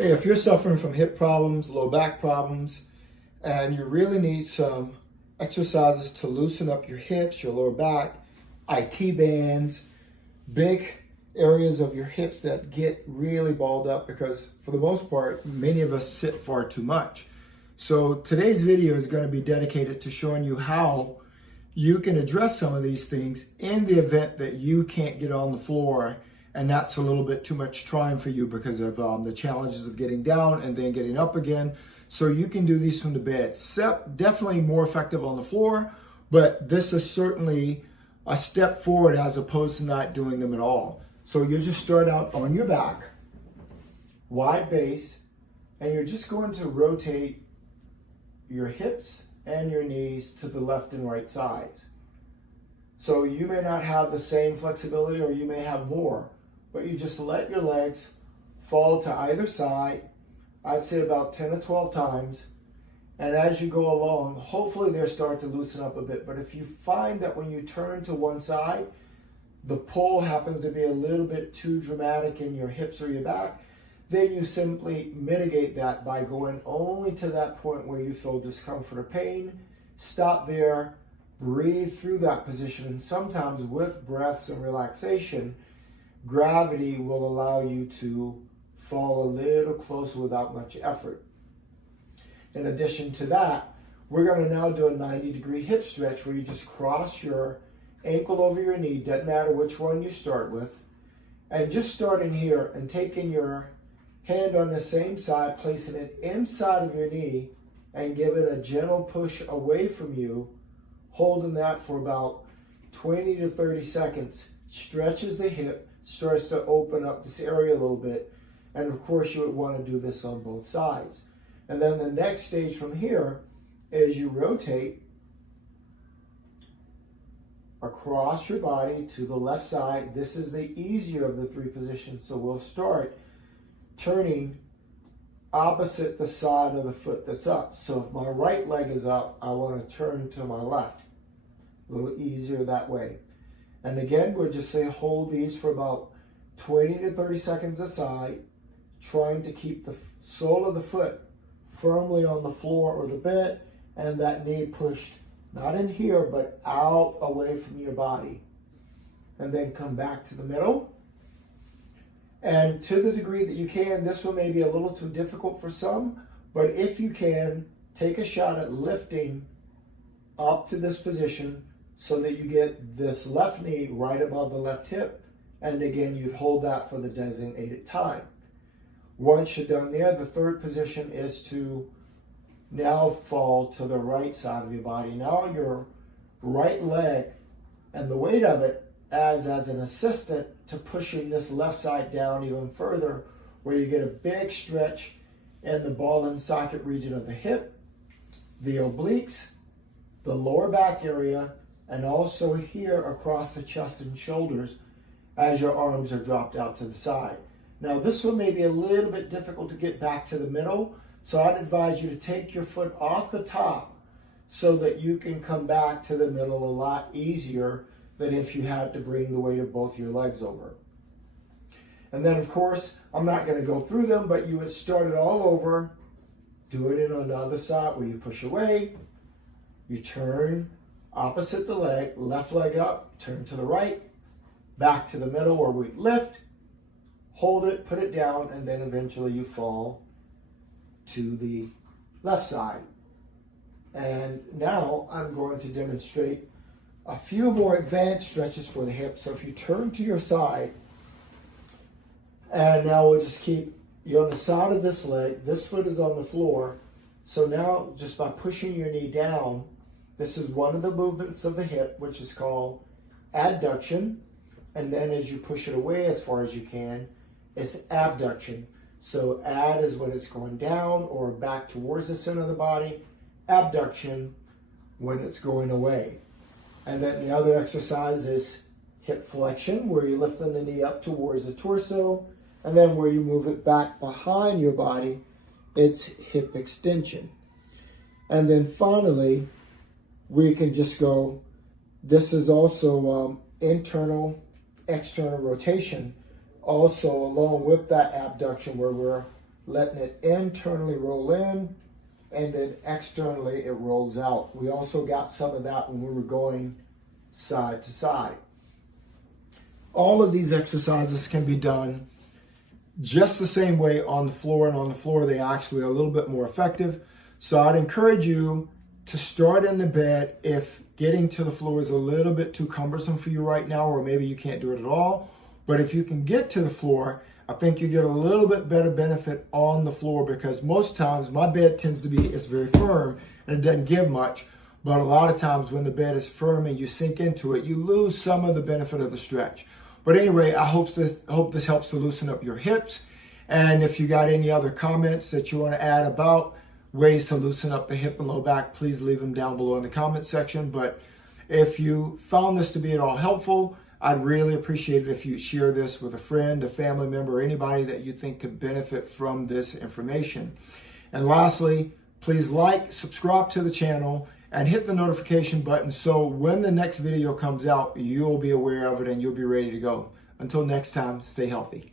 Hey, if you're suffering from hip problems, low back problems, and you really need some exercises to loosen up your hips, your lower back, IT bands, big areas of your hips that get really balled up because for the most part, many of us sit far too much. So today's video is going to be dedicated to showing you how you can address some of these things in the event that you can't get on the floor and that's a little bit too much trying for you because of the challenges of getting down and then getting up again. So you can do these from the bed. Definitely more effective on the floor, but this is certainly a step forward as opposed to not doing them at all. So you just start out on your back, wide base, and you're just going to rotate your hips and your knees to the left and right sides. So you may not have the same flexibility or you may have more, but you just let your legs fall to either side, I'd say about 10 to 12 times. And as you go along, hopefully they'll start to loosen up a bit. But if you find that when you turn to one side, the pull happens to be a little bit too dramatic in your hips or your back, then you simply mitigate that by going only to that point where you feel discomfort or pain. Stop there, breathe through that position, and sometimes with breaths and relaxation, gravity will allow you to fall a little closer without much effort. In addition to that, we're going to now do a 90-degree hip stretch where you just cross your ankle over your knee, doesn't matter which one you start with, and just starting here and taking your hand on the same side, placing it inside of your knee and give it a gentle push away from you, holding that for about 20 to 30 seconds, stretches the hip, starts to open up this area a little bit, and of course you would want to do this on both sides. And then the next stage from here is you rotate across your body to the left side. This is the easier of the three positions, so we'll start turning opposite the side of the foot that's up. So if my right leg is up, I want to turn to my left. A little easier that way. And again, we'll just say hold these for about 20 to 30 seconds aside, trying to keep the sole of the foot firmly on the floor or the bed, and that knee pushed not in here, but out away from your body. And then come back to the middle. And to the degree that you can, this one may be a little too difficult for some, but if you can, take a shot at lifting up to this position so that you get this left knee right above the left hip. And again, you'd hold that for the designated time. Once you're done there, the third position is to now fall to the right side of your body. Now your right leg and the weight of it as an assistant to pushing this left side down even further, where you get a big stretch in the ball and socket region of the hip, the obliques, the lower back area, and also here across the chest and shoulders as your arms are dropped out to the side. Now this one may be a little bit difficult to get back to the middle, so I'd advise you to take your foot off the top so that you can come back to the middle a lot easier than if you had to bring the weight of both your legs over. And then of course, I'm not going to go through them, but you would start it all over, do it on the other side where you push away, you turn opposite the leg, left leg up, turn to the right, back to the middle where we lift, hold it, put it down, and then eventually you fall to the left side. And now I'm going to demonstrate a few more advanced stretches for the hip. So if you turn to your side, and now we'll just keep you on the side of this leg, this foot is on the floor. So now just by pushing your knee down, this is one of the movements of the hip, which is called adduction. And then as you push it away as far as you can, it's abduction. So add is when it's going down or back towards the center of the body. Abduction when it's going away. And then the other exercise is hip flexion, where you're lifting the knee up towards the torso. And then where you move it back behind your body, it's hip extension. And then finally, we can just go, this is also internal, external rotation. Also, along with that abduction where we're letting it internally roll in, and then externally it rolls out. We also got some of that when we were going side to side. All of these exercises can be done just the same way on the floor, and on the floor they actually are a little bit more effective. So I'd encourage you to start in the bed if getting to the floor is a little bit too cumbersome for you right now, or maybe you can't do it at all. But if you can get to the floor, I think you get a little bit better benefit on the floor, because most times my bed tends to be, it's very firm and it doesn't give much. But a lot of times when the bed is firm and you sink into it, you lose some of the benefit of the stretch. But anyway, I hope this helps to loosen up your hips. And if you got any other comments that you want to add about ways to loosen up the hip and low back, please leave them down below in the comment section. But if you found this to be at all helpful, I'd really appreciate it if you share this with a friend, a family member, or anybody that you think could benefit from this information. And lastly, please like, subscribe to the channel, and hit the notification button so when the next video comes out, you'll be aware of it and you'll be ready to go. Until next time, stay healthy.